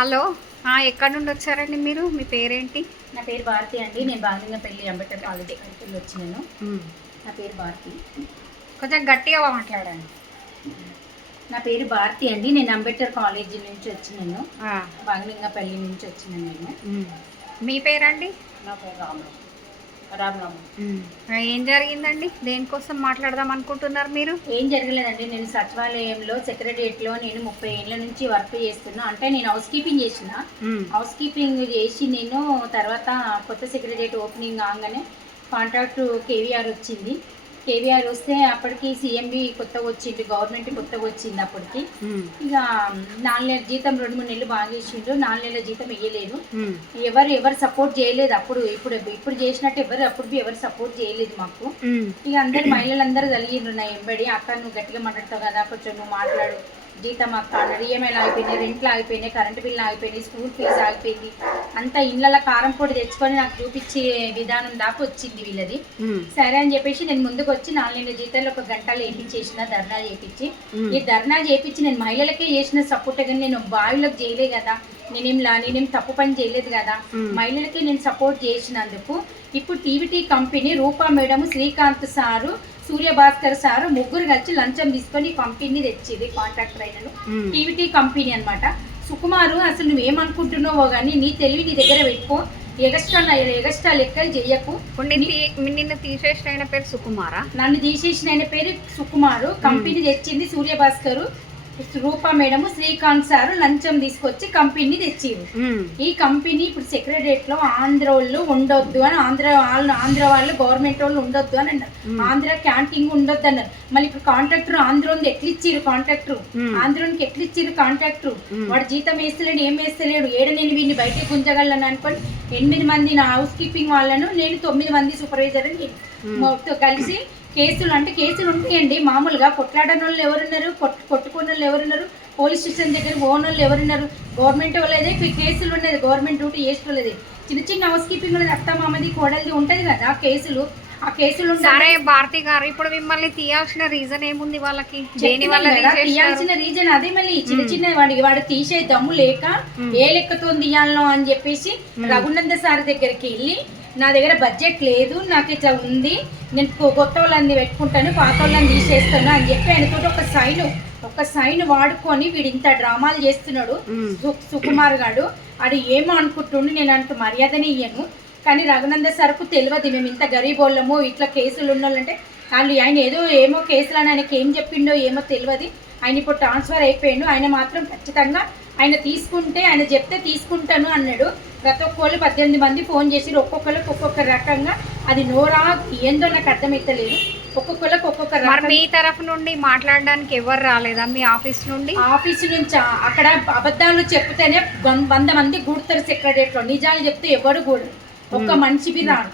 Hello. ఎక్కడి నుండి వచ్చారండి మీరు? మీ పేరేంటి? నా పేరు భారతి అండి. నేను బాలింగపల్లి అంబేద్కర్ కాలేజీ వెళ్ళి వచ్చినాను. నా పేరు భారతి. కొంచెం గట్టిగా మాట్లాడండి. నా పేరు భారతి అండి. నేను అంబేద్కర్ కాలేజీ నుంచి వచ్చినాను. బాలింగపల్లి నుంచి వచ్చినాను నేను. మీ పేరండి? నా పేరు రామరామ్. ఏం జరిగిందండి? దేనికోసం మాట్లాడదాం అనుకుంటున్నారు మీరు? ఏం జరగలేదండి. నేను సచివాలయంలో సెక్రటరియట్లో నేను 30 ఏళ్ళ నుంచి వర్క్ చేస్తున్నా. అంటే నేను హౌస్ కీపింగ్ చేసిన. హౌస్ కీపింగ్ చేసి నేను తర్వాత కొత్త సెక్రటరియట్ ఓపెనింగ్ కాగానే కాంట్రాక్ట్ కేవీఆర్ వచ్చింది. కేవీఆర్ వస్తే అప్పటికి సీఎంబి కొత్తగా వచ్చింది, గవర్నమెంట్ కొత్తగా వచ్చింది. అప్పటికి ఇక 4 నెలల జీతం 2-3 నెలలు బాగా ఇచ్చిండ్రు. 4 నెలల జీతం ఇవ్వలేదు. ఎవరు సపోర్ట్ చేయలేదు. ఇప్పుడు చేసినట్టు ఎవరు సపోర్ట్ చేయలేదు మాకు. ఇక అందరు మహిళలందరూ కలిగిండ్రు నా ఎంబడి. అక్క నువ్వు గట్టిగా మాట్లాడతావు కదా, కొంచెం నువ్వు మాట్లాడు, జీతం అక్క అన్నాడు. ఈఎంఐలు ఆగిపోయినాయి, రెంట్లు ఆగిపోయినాయి, కరెంటు బిల్లు ఆగిపోయినాయి, స్కూల్ ఫీజు ఆగిపోయింది. అంతా ఇళ్ళ కారం పొడి తెచ్చుకొని నాకు చూపించే విధానం దాకా వచ్చింది వీళ్ళది. సరే అని చెప్పేసి నేను ముందుకు వచ్చి 4 నెలల జీతాలు 1 గంటలు వేయించేసిన, ధర్నా చేయించి. ఈ ధర్నా చేయించి నేను మహిళలకే చేసిన సపోర్ట్, కానీ నేను బావిలకు చేయలేదు కదా, నేనేం తప్పు పని చేయలేదు కదా, మహిళలకే నేను సపోర్ట్ చేసినందుకు ఇప్పుడు TVT company Rupa madam, Srikanth sir, Suryabhaskar sir ముగ్గురు కలిసి లంచం తీసుకొని కంపెనీ తెచ్చింది. కాంట్రాక్టర్ అయినను టీవీటీ కంపెనీ అనమాట. సుకుమారు, అసలు నువ్వేమనుకుంటున్నావో కానీ నీ తెలివి నీ దగ్గర పెట్టుకో, ఎగస్ట్రా లెక్కలు చెయ్యకు. నిన్ను తీసేసిన ఆయన పేరు సుకుమారా? నన్ను తీసేసిన ఆయన పేరు సుకుమారు. కంపెనీ తెచ్చింది సూర్యభాస్కరు, రూపా మేడము, శ్రీకాంత్ సారు లంచం తీసుకొచ్చి కంపెనీ తెచ్చిరు. ఈ కంపెనీ ఇప్పుడు సెక్రటరియట్ లో ఆంధ్ర వాళ్ళు ఉండొద్దు అని, ఆంధ్ర వాళ్ళు గవర్నమెంట్ వాళ్ళు ఉండొద్దు అని అన్నారు. ఆంధ్ర క్యాంటీన్ ఉండొద్దు అన్నారు. మళ్ళీ ఇప్పుడు కాంట్రాక్టర్ ఆంధ్రోని ఎట్లిచ్చిరు, ఆంధ్రోనికి ఎట్లిచ్చిరు కాంట్రాక్టర్. వాడు జీతం వేస్తలేడు, ఏం వేస్తలేడు. నేను వీడిని బయటకు గుంజగలను అనుకొని 8 మంది నా హౌస్ కీపింగ్ వాళ్ళను, నేను 9 మంది సూపర్వైజర్ అని కలిసి కేసులు ఉంటాయండి. మామూలుగా కొట్లాడని వాళ్ళు ఎవరున్నారు, కొట్టుకున్న వాళ్ళు ఎవరున్నారు, పోలీస్ స్టేషన్ దగ్గర ఓన్ వాళ్ళు ఎవరున్నారు, గవర్నమెంట్ వాళ్ళదే కేసులు ఉండేది, గవర్నమెంట్ డ్యూటీ చేసుకోలేదు. చిన్న హౌస్ కీపింగ్ అత్త మామది కోడలిది ఉంటుంది కదా కేసులు. ఆ కేసులు సరే భారతి గారు, ఇప్పుడు మిమ్మల్ని తీయాల్సిన రీజన్ ఏముంది? వాళ్ళకి తీయాల్సిన రీజన్ అదే. మళ్ళీ చిన్న వాడు తీసే దమ్ము లేక ఏ లెక్కతో తీయాలనో అని చెప్పేసి రఘునంద సార్ దగ్గరికి వెళ్ళి, నా దగ్గర బడ్జెట్ లేదు, నాకు ఇట్లా ఉంది, నేను కొత్త వాళ్ళని పెట్టుకుంటాను, పాత వాళ్ళని తీసేస్తాను అని చెప్పి ఆయనతో ఒక సైన్ వాడుకొని వీడు ఇంత డ్రామాలు చేస్తున్నాడు సుకుమార్ గారు. అది ఏమో అనుకుంటుండు, నేను అంత మర్యాదనే ఇయ్యను. కానీ రఘునంద సార్కు తెలియదు మేము ఇంత గరీబోళ్ళము, ఇట్లా కేసులు ఉన్నోళ్ళంటే. ఆయన ఏమో కేసులు అని ఆయనకి ఏం చెప్పిండో ఏమో తెలియదు. ఆయన ఇప్పుడు ట్రాన్స్ఫర్ అయిపోయాడు. ఆయన మాత్రం ఖచ్చితంగా ఆయన తీసుకుంటే, ఆయన చెప్తే తీసుకుంటాను అన్నాడు. ప్రతి ఒక్కళ్ళు 18 మంది ఫోన్ చేసి ఒక్కొక్కరికి ఒక్కొక్క రకంగా, అది నోరా ఏందో నాకు అర్థమైతలేదు. ఒక్కొక్కరికి ఒక్కొక్క రకం. మీ తరఫు నుండి మాట్లాడడానికి ఎవరు రాలేదా మీ ఆఫీస్ నుండి? ఆఫీస్ నుంచి అక్కడ అబద్ధాలు చెప్తేనే 100 మంది కూడతారు సెక్రటరియట్లో. నిజాలు చెప్తే ఎవరు కూడరు, ఒక్క మనిషివి రాడు.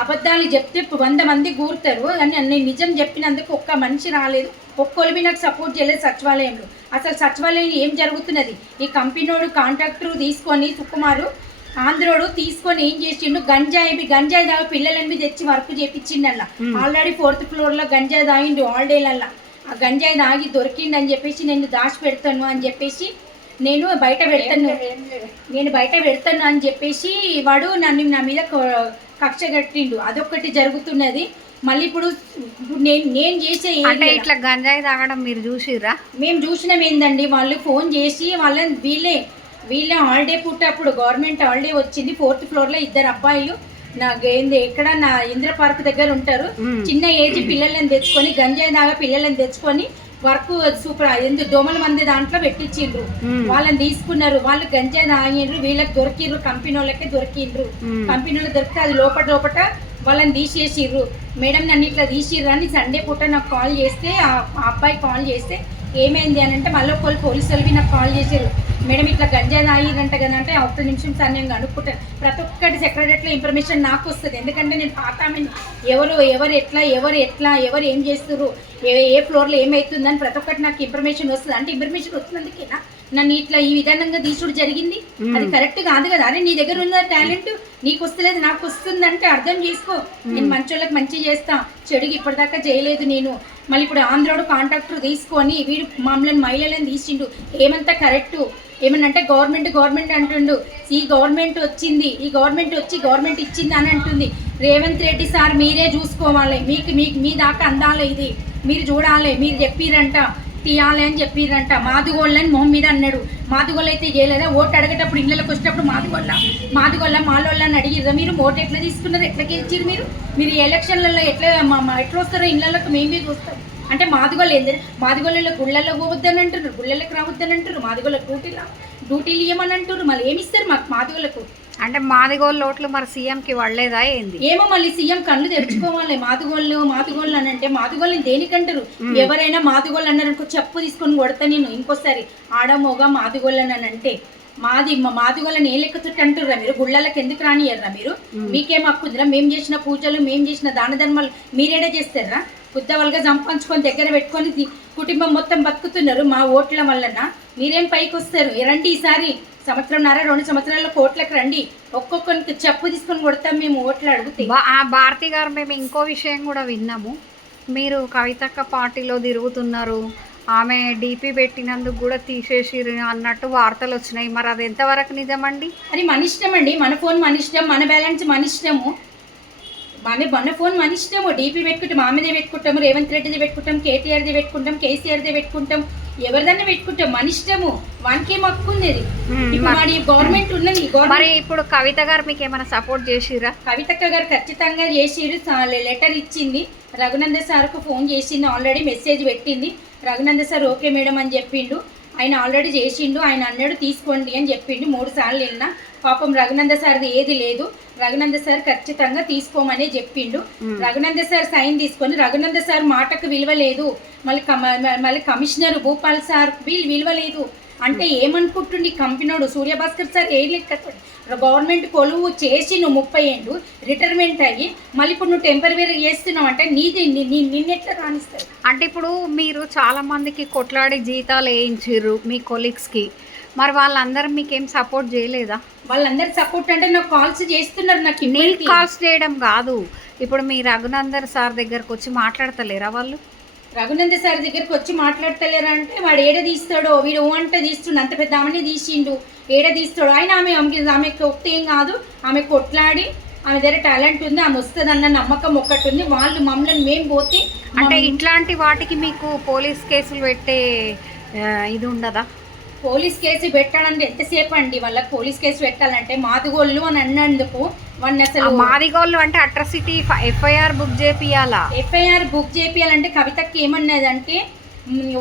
అబద్ధాలు చెప్తే 100 మంది కూరుతారు. అని నేను నిజం చెప్పినందుకు ఒక్క మనిషి రాలేదు. ఒక్కొలివి నాకు సపోర్ట్ చేయలేదు సచివాలయంలో. అసలు సచివాలయం ఏం జరుగుతున్నది? ఈ కంపెనీడు కాంట్రాక్టర్ తీసుకొని సుకుమారు ఆంధ్రోడు తీసుకొని ఏం చేసిండు, గంజాయి దాకా పిల్లలని తెచ్చి వర్క్ చేపించిండల్లా. ఆల్రెడీ 4th ఫ్లోర్లో గంజాయి తాగిండు హాలిడేలల్లా. ఆ గంజాయి తాగి దొరికిండు అని చెప్పేసి నేను దాచి పెడతాను అని చెప్పేసి, నేను బయట పెడతాను అని చెప్పేసి వాడు నా మీద కక్ష కట్టిండు. అదొక్కటి జరుగుతున్నది. మళ్ళీ ఇప్పుడు నేను చేసే ఇట్లా గంజాయి తాగడం మీరు చూసిరా? మేము చూసినాం ఏందండి, వాళ్ళు ఫోన్ చేసి వీళ్ళే హాలిడే పుట్టప్పుడు గవర్నమెంట్ హాలిడే వచ్చింది. 4th ఫ్లోర్లో 2 అబ్బాయిలు ఎక్కడ నా ఇంద్ర పార్క్ దగ్గర ఉంటారు. చిన్న ఏజ్ పిల్లలను తెచ్చుకొని, గంజాయి దాగా పిల్లలను తెచ్చుకొని వర్క్ దోమల మంది దాంట్లో పెట్టించిండ్రు. వాళ్ళని తీసుకున్నారు. వాళ్ళు గంజాయి తాగిండ్రు, వీళ్ళకి దొరికిండ్రు, కంపెనీ వాళ్ళకే దొరికిండ్రు. కంపెనీ వాళ్ళకి దొరికితే అది లోపట వాళ్ళని తీసేసిర్రు. మేడం నన్ను ఇట్లా తీసిర్రు అని సండే పూట నాకు కాల్ చేస్తే, ఆ అబ్బాయి కాల్ చేస్తే ఏమైంది అని అంటే, మళ్ళీ పోలీసు వాళ్ళవి నాకు కాల్ చేసారు. మేడం ఇట్లా గంజాయి తాగిరంట కదా అంటే, ఒక్క నిమిషం సార్ నేను అనుకుంటాను. ప్రతి ఒక్కటి సెక్రటరీలో ఇన్ఫర్మేషన్ నాకు వస్తుంది. ఎందుకంటే నేను పాతామని ఎవరు ఏం చేస్తారు, ఏ ఫ్లోర్లో ఏమవుతుందని ప్రతి ఒక్కటి నాకు ఇన్ఫర్మేషన్ వస్తుంది. అంటే ఇన్ఫర్మేషన్ వచ్చినందుకేనా నన్ను ఇట్లా ఈ విధానంగా తీసుడు జరిగింది? అది కరెక్ట్ కాదు కదా. అరే నీ దగ్గర ఉన్న టాలెంట్ నీకు వస్తలేదు, నాకు వస్తుంది అంటే అర్థం చేసుకో. నేను మంచోళ్ళకి మంచి చేస్తా, చెడుకి ఇప్పటిదాకా చేయలేదు నేను. మళ్ళీ ఇప్పుడు ఆంధ్రోడు కాంట్రాక్టర్ తీసుకొని వీడు మమ్మల్ని మహిళలను తీసిండు, ఏమంతా కరెక్టు? ఏమనంటే గవర్నమెంట్ అంటుండు. ఈ గవర్నమెంట్ వచ్చింది, ఈ గవర్నమెంట్ వచ్చి గవర్నమెంట్ ఇచ్చింది అని అంటుంది. రేవంత్ రెడ్డి సార్ మీరే చూసుకోవాలి, మీకు మీ దాకా అందాలి, ఇది మీరు చూడాలి, మీరు చెప్పిరంట తీయాలి అని చెప్పిరంట. మాదిగోళ్ళని మొహం మీద అన్నాడు. మాదిగోళ్ళు అయితే చేయలేదా? ఓటు అడిగేటప్పుడు ఇళ్ళకి వచ్చేటప్పుడు మాదిగోళ్ళ మాలోళ్ళని అడిగిర్రా మీరు? ఓటు ఎట్లా తీసుకున్నారు, ఎట్లా గెలిచిరు మీరు ఎలక్షన్లలో ఎట్లా వస్తారో ఇళ్ళకి మేమే చూస్తాం అంటే మాదిగోళ్ళు ఏంది? మాదిగోళ్ళలో గుళ్ళల్లో పోవద్దని అంటారు, గుళ్ళకి రావద్దని అంటారు, మాదిగోళ్ళకి డ్యూటీలు ఇవ్వమని అంటారు. మళ్ళీ ఏమిస్తారు మాకు మాదిగోళ్ళకు? అంటే మాదిగోళ్ళు ఓట్లు మరి సీఎంకి పడలేదా ఏంది? ఏమో మళ్ళీ సీఎం కళ్ళు తెరుచుకోవాలి. మాదిగోళ్ళు అని అంటే మాదిగోళ్ళని దేనికంటారు? ఎవరైనా మాదిగోళ్ళు అన్నారనుకో చెప్పు తీసుకొని కొడతా నేను ఇంకోసారి. ఆడమోగా మాదిగోళ్ళు అని అంటే మాదిగోళ్ళని ఏ లెక్క చుట్టూ అంటుర్రా మీరు? గుళ్ళకి ఎందుకు రానియర్రా మీరు? మీకేం హక్కుందిరా? మేము చేసిన పూజలు, మేము చేసిన దాన ధర్మాలు మీరేడా చేస్తారా? కుద్దవలుగా సంపాదించుకొని దగ్గర పెట్టుకొని కుటుంబం మొత్తం బతుకుతున్నారు మా ఓట్ల వలన. మీరేం పైకి వస్తారు? రండి ఈసారి 1.5-2 సంవత్సరాల్లో కోట్లకు రండి, ఒక్కొక్కరికి చెప్పు తీసుకొని కొడతాం మేము ఓట్లు అడిగితే. భారతి గారు, మేము ఇంకో విషయం కూడా విన్నాము, మీరు కవితక్క పార్టీలో తిరుగుతున్నారు, ఆమె డీపీ పెట్టినందుకు కూడా తీసేసిరు అన్నట్టు వార్తలు వచ్చినాయి. మరి అది ఎంతవరకు నిజమండి? అది మన ఇష్టం అండి. మన ఫోన్ మన ఇష్టం, మన బ్యాలెన్స్ మన ఇష్టము, మన ఫోన్ మన ఇష్టము. డీపీ పెట్టుకుంటాం, మా మీదే పెట్టుకుంటాము, రేవంత్ రెడ్డిది పెట్టుకుంటాం, కేటీఆర్ది పెట్టుకుంటాం, కేసీఆర్ది పెట్టుకుంటాం, ఎవరిదన్నా పెట్టుకుంటాం, మన ఇష్టము. వానికేం హక్కు ఉంది? ఇప్పుడు మరి గవర్నమెంట్ ఉన్నది. మరి ఇప్పుడు కవిత గారు మీకు ఏమైనా సపోర్ట్ చేసిరా? కవితక్క గారు ఖచ్చితంగా చేసిరు. లెటర్ ఇచ్చింది, రఘునంద సార్కు ఫోన్ చేసింది, ఆల్రెడీ మెసేజ్ పెట్టింది. రఘునంద సార్ ఓకే మేడం అని చెప్పిండు. ఆయన ఆల్రెడీ చేసిండు. ఆయన అన్నాడు తీసుకోండి అని చెప్పిండు. 3 సార్లు వెళ్ళినా. పాపం రఘునంద సార్ది ఏది లేదు. రఘునంద సార్ ఖచ్చితంగా తీసుకోమనే చెప్పిండు. రఘునంద సార్ సైన్ తీసుకొని, రఘునంద సార్ మాటకు విలువ లేదు, మళ్ళీ కమిషనర్ భూపాల్ సార్ విలువ లేదు అంటే ఏమనుకుంటుండి కంపెనోడు? సూర్యభాస్కర్ సార్ ఏ లెక్క? గవర్నమెంట్ కొలువు చేసి నువ్వు 30 ఏళ్ళు రిటైర్మెంట్ అయ్యి మళ్ళీ ఇప్పుడు నువ్వు టెంపరీగా చేస్తున్నావు అంటే నిన్నెట్లా రాణిస్తారు? అంటే ఇప్పుడు మీరు చాలా మందికి కొట్లాడి జీతాలు వేయించారు మీ కొలీగ్స్కి, మరి వాళ్ళందరూ మీకేం సపోర్ట్ చేయలేదా? వాళ్ళందరూ సపోర్ట్ అంటే నాకు కాల్స్ చేస్తున్నారు. నాకు నీకు కాల్స్ చేయడం కాదు, ఇప్పుడు మీ రఘునందన్ సార్ దగ్గరకు వచ్చి మాట్లాడతలేరా వాళ్ళు? రఘునంద సార్ దగ్గరికి వచ్చి మాట్లాడతలేరా అంటే వాడు ఏడ తీస్తాడో, వీడు అంటే తీస్తుండు, అంత పెద్ద ఆమెనే తీసిండు, ఏడ తీస్తాడు ఆయన. ఆమెకు ఒక్కేం కాదు, ఆమె కొట్లాడి ఆమె దగ్గర టాలెంట్ ఉంది, ఆమె వస్తుంది అన్న నమ్మకం ఒక్కటి ఉంది. వాళ్ళు మమ్మల్ని మేము పోతే అంటే ఇట్లాంటి వాటికి మీకు పోలీస్ కేసులు పెట్టే ఇది ఉండదా? పోలీస్ కేసు పెట్టాలంటే ఎంతసేపు అండి? వాళ్ళకి పోలీస్ కేసు పెట్టాలంటే మాదిగోళ్ళు అని అన్నందుకు వాడిని అసలు మాదిగోళ్ళు అంటే అట్రాసిటీ ఎఫ్ఐఆర్ బుక్ చేపియాలా? ఎఫ్ఐఆర్ బుక్ చేపియాలంటే కవితకి ఏమన్నదంటే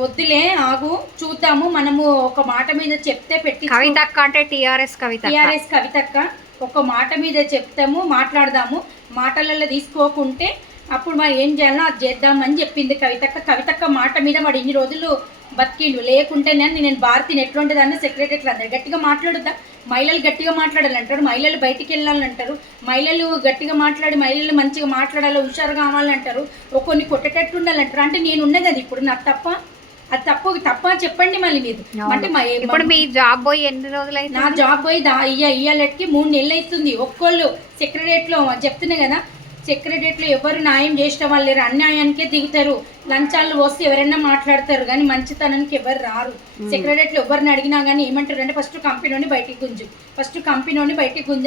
వద్దులే ఆగు చూద్దాము, మనము ఒక మాట మీద చెప్తే పెట్టి. కవితక్క అంటే టీఆర్ఎస్ కవితక్క ఒక మాట మీద చెప్తాము, మాట్లాడదాము, మాటలలో తీసుకోకుంటే అప్పుడు మరి ఏం చేయాలో అది చేద్దామని చెప్పింది కవితక్క మాట మీద వాడు ఇన్ని రోజులు బతికిండు. లేకుంటే నేను భారతిని ఎట్లుంటుందన్న సెక్రటరీలు అందరు గట్టిగా మాట్లాడుద్దా? మహిళలు గట్టిగా మాట్లాడాలంటారు, మహిళలు బయటికి వెళ్ళాలంటారు, మహిళలు గట్టిగా మాట్లాడి మహిళలు మంచిగా మాట్లాడాలి, హుషారు కావాలంటారు, కొన్ని కొట్టేటట్టు ఉండాలంటారు. అంటే నేను ఉన్న కదా ఇప్పుడు నాకు అది తప్ప చెప్పండి మళ్ళీ మీరు. అంటే ఇప్పుడు మీ జాబ్ పోయి ఎన్ని రోజులు అయితే? నా జాబ్ పోయి ఇయ్యాలకి 3 నెలలు అవుతుంది. ఒక్కోళ్ళు సెక్రటరియట్లో చెప్తున్నా కదా, సెక్రటరియట్లో ఎవరు న్యాయం చేసిన వాళ్ళు లేరు, అన్యాయానికే దిగుతారు, లంచాలు వస్తే ఎవరైనా మాట్లాడతారు కానీ మంచితనానికి ఎవరు రారు. సెక్రటరియట్లో ఎవరిని అడిగినా కానీ ఏమంటారు అంటే ఫస్ట్ కంపెనీని బయటికి గుంజు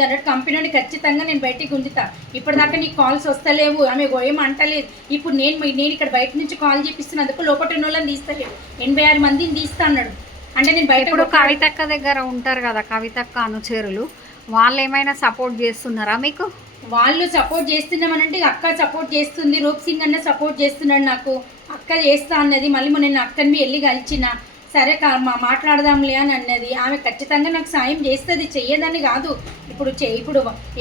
అన్నట్టు. కంపెనీని ఖచ్చితంగా నేను బయటికి గుంజుతా. ఇప్పటిదాకా నీకు కాల్స్ వస్తలేవు, ఆమె ఏం అంటలేదు. ఇప్పుడు నేను ఇక్కడ బయట నుంచి కాల్ చేపిస్తున్నందుకు లోపల వాళ్ళని తీస్తలేడు, 86 మందిని తీస్తా అన్నాడు. అంటే నేను బయట. ఇప్పుడు కవితక్క దగ్గర ఉంటారు కదా కవితక్క అనుచరులు, వాళ్ళు ఏమైనా సపోర్ట్ చేస్తున్నారా మీకు? వాళ్ళు సపోర్ట్ చేస్తున్నామనంటే అక్క సపోర్ట్ చేస్తుంది, రూప్ సింగ్ అన్న సపోర్ట్ చేస్తున్నాడు, నాకు అక్క చేస్తా అన్నది. మళ్ళీ నేను అక్కని వెళ్ళి కలిసిన, సరే మాట్లాడదాంలే అని అన్నది. ఆమె ఖచ్చితంగా నాకు సాయం చేస్తుంది, చెయ్యదని కాదు. ఇప్పుడు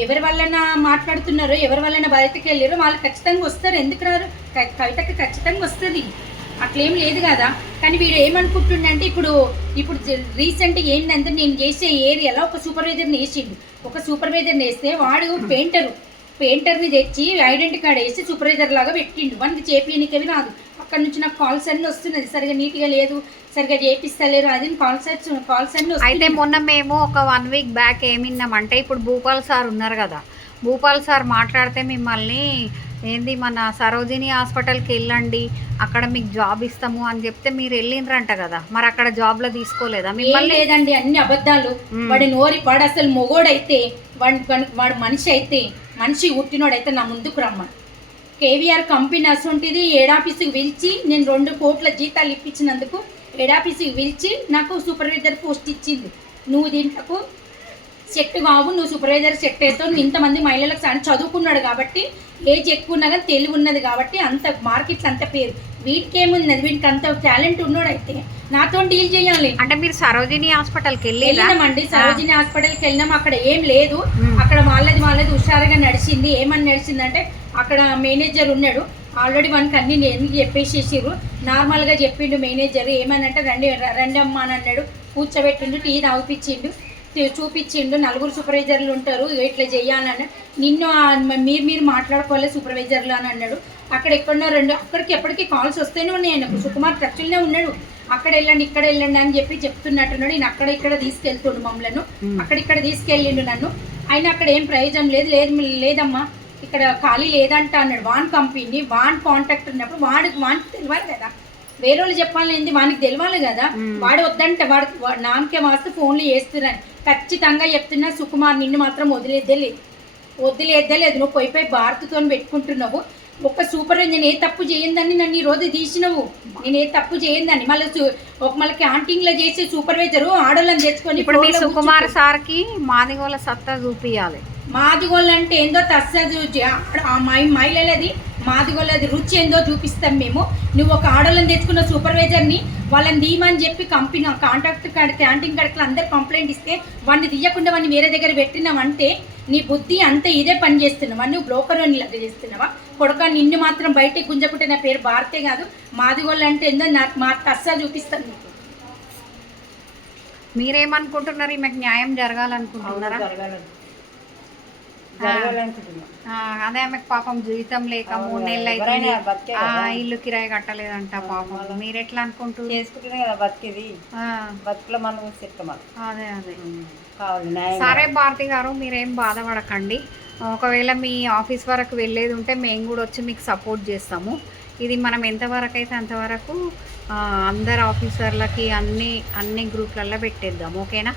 ఎవరి వల్లన మాట్లాడుతున్నారో, ఎవరి వల్లన బయటకు వెళ్ళారో వాళ్ళు ఖచ్చితంగా వస్తారు. ఎందుకు రారు? కవితకి ఖచ్చితంగా వస్తుంది, అట్లేం లేదు కదా. కానీ వీడు ఏమనుకుంటుండంటే ఇప్పుడు రీసెంట్గా ఏంటంటే నేను చేసే ఏరియాలో ఒక సూపర్వైజర్ని వేసిండు. ఒక సూపర్వైజర్ని వేస్తే వాడు పెయింటర్ని తెచ్చి ఐడెంటిటీ కార్డ్ వేసి సూపర్వైజర్ లాగా పెట్టిండు. వానికి చేపియనికవి రాదు. అక్కడ నుంచి నాకు కాల్స్ అన్నీ వస్తున్నది, సరిగా నీట్గా లేదు, సరిగా చేపిస్తలేరు, అది కాల్స్ అన్నీ అయితే వస్తున్నాయి. మొన్న మేము ఒక 1 వీక్ బ్యాక్ ఏం విన్నామంటే, ఇప్పుడు భూపాల్ సార్ ఉన్నారు కదా, భూపాల్ సార్ మాట్లాడితే మిమ్మల్ని ఏంది మన సరోజిని హాస్పిటల్కి వెళ్ళండి, అక్కడ మీకు జాబ్ ఇస్తాము అని చెప్తే మీరు వెళ్ళిండ్రంట కదా, మరి అక్కడ జాబ్లో తీసుకోలేదా ఏం మిమ్మల్ని? లేదండి, అన్ని అబద్ధాలు. వాడు అసలు మొగోడైతే, వాడు మనిషి అయితే, మనిషి పుట్టినోడైతే నా ముందుకు రమ్మని కేవీఆర్ కంపెనీ అసొంటిది ఏడాఫీసుకి పిలిచి, నేను 2 కోట్ల జీతాలు ఇప్పించినందుకు ఏడాఫీసుకి పిలిచి నాకు సూపర్వైజర్ పోస్ట్ ఇచ్చింది. నువ్వు దీంట్లో సెట్ కావు, నువ్వు సూపర్వైజర్ సెట్ అవుతావు, ఇంతమంది మహిళలకు చదువుకున్నాడు కాబట్టి, ఏజ్ ఎక్కువ ఉన్నా కానీ తెలివి ఉన్నది కాబట్టి అంత మార్కెట్లో అంత పేరు. వీటికి ఏమున్నది, వీటికి అంత టాలెంట్ ఉన్నాడైతే నాతో డీల్ చేయాలి. అంటే మీరు సరోజిని హాస్పిటల్కి వెళ్ళినామండి, సరోజిని హాస్పిటల్కి వెళ్ళినాం. అక్కడ ఏం లేదు, అక్కడ వాళ్ళది హుషారుగా నడిచింది. ఏమని నడిచిందంటే, అక్కడ మేనేజర్ ఉన్నాడు, ఆల్రెడీ మనకి అన్ని నేను చెప్పేసేసారు. నార్మల్గా చెప్పిండు మేనేజర్, ఏమనంటే రండి అమ్మ అని అన్నాడు. కూర్చోబెట్టిండు, టీ తాగిపించిండు, చూపించిండు. 4 సూపర్వైజర్లు ఉంటారు, ఇట్లా చెయ్యాలని. నిన్ను మీరు మాట్లాడుకోవాలి సూపర్వైజర్లు అని అన్నాడు. అక్కడ ఎక్కడో అక్కడికి ఎప్పటికీ కాల్స్ వస్తూనే ఉన్నాయి. ఆయనకు సుకుమార్ టచ్లోనే ఉన్నాడు. అక్కడ వెళ్ళండి, ఇక్కడ వెళ్ళండి అని చెప్తున్నట్టున్నాడు. నేను అక్కడ ఇక్కడ తీసుకెళ్తుండు మమ్మల్ని, అక్కడిక్కడ తీసుకెళ్ళిండు నన్ను. ఆయన అక్కడ ఏం ప్రయోజనం లేదమ్మా, ఇక్కడ ఖాళీ లేదంట అన్నాడు. వాన్ కంపెనీ, వాన్ కాంటాక్ట్ ఉన్నప్పుడు వాడికి తెలియాలి కదా, వేరే వాళ్ళు చెప్పాలి, వానికి తెలియాలి కదా. వాడు వద్దంటే వాడు నామకే వాస్తే ఫోన్లు చేస్తున్నాను. ఖచ్చితంగా చెప్తున్నా, సుకుమార్ నిన్ను మాత్రం వదిలేద్దేలేదు. నువ్వు పోయి భారత్తో పెట్టుకుంటున్నావు. ఒక సూపర్వైజర్ ఏ తప్పు చేయందని నన్ను ఈ రోజు తీసినవు. నేను ఏ తప్పు చేయందని మళ్ళీ క్యాంటీన్లో చేసే సూపర్వైజరు ఆడోళ్ళని తెచ్చుకొని ఇప్పుడు మీ సుకుమార్ సార్కి మాదిగోళ్ళ సత్తా చూపియాలి. మాదిగోళ్ళు అంటే ఏందో తస్సదు, మహిళలది మాదిగోళ్ళది రుచి ఏందో చూపిస్తాం మేము. నువ్వు ఒక ఆడోళ్ళని తెచ్చుకున్న సూపర్వైజర్ని వాళ్ళని తీయమని చెప్పి కంపెనీ కాంట్రాక్ట్ క్యాంటీన్ కడకలు అందరు కంప్లైంట్ ఇస్తే వాడిని తీయకుండా వాడిని వేరే దగ్గర పెట్టినావంటే నీ బుద్ధి అంతా ఇదే పని చేస్తున్నావా? నువ్వు బ్రోకర్ అని లెక్క చేస్తున్నావా? కొడుక నిన్ను మాత్రం బయటకు గుంజకుంటే నా పేరు భారతే కాదు, మాదిగోళ్ళు అంటే ఏందో నాకు మా తస్సా చూపిస్తాను నీకు. మీరేమనుకుంటున్నారు, ఈమెకు న్యాయం జరగాలనుకుంటున్నారా? అదే ఆమెకు పాపం జీవితం లేక 3 నెలలు అయితే ఇల్లు కిరాయి కట్టలేదంట పాపం. మీరు ఎట్లా అనుకుంటున్నారు? చేసుకుంటేనే కదా బతికేది, బతుకులో మనం అదే కావాలి. సరే భారతి గారు, మీరేం బాధపడకండి. ఒకవేళ మీ ఆఫీస్ వరకు వెళ్ళేది ఉంటే మేము కూడా వచ్చి మీకు సపోర్ట్ చేస్తాము. ఇది మనం ఎంతవరకు అయితే అంతవరకు అందరు ఆఫీసర్లకి అన్ని గ్రూప్లలో పెట్టేద్దాం, ఓకేనా?